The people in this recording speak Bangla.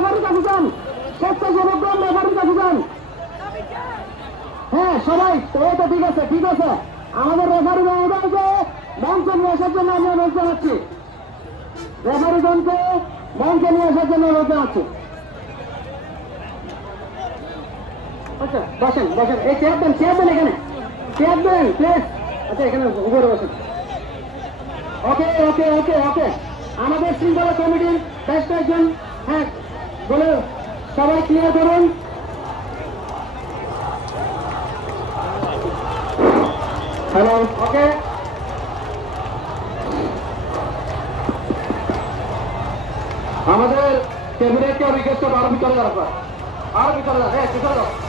রেফারির কাছে যান, স্বেচ্ছাসেবকগণ রেফারির কাছে যান। হ্যাঁ সবাই, এই তো ঠিক আছে ঠিক আছে। আমাদের রেফারি মহোদয়কে মঞ্চে নিয়ে আসার জন্য আমি অনুরোধ জানাচ্ছি, রেফারিগণকে মঞ্চে নিয়ে আসার জন্য অনুরোধ জানাচ্ছি। আচ্ছা বসেন বসেন, এই চেয়ার দেন এখানে, চেয়ার দেন প্লিজ। আচ্ছা এখানে উপরে বসেন। ওকে ওকে ওকে ওকে, আমাদের শৃঙ্খলা কমিটির বেশ কয়েকজন, হ্যাঁ বলে সবাই ক্লিয়ার করুন। হ্যালো ওকে, আমাদের ক্যাবিনেটকে রিকোয়েস্ট করবো আরো ভিতরে যাওয়ার পর, আরো ভিতরে যাও, হ্যাঁ ভিতরে যাও।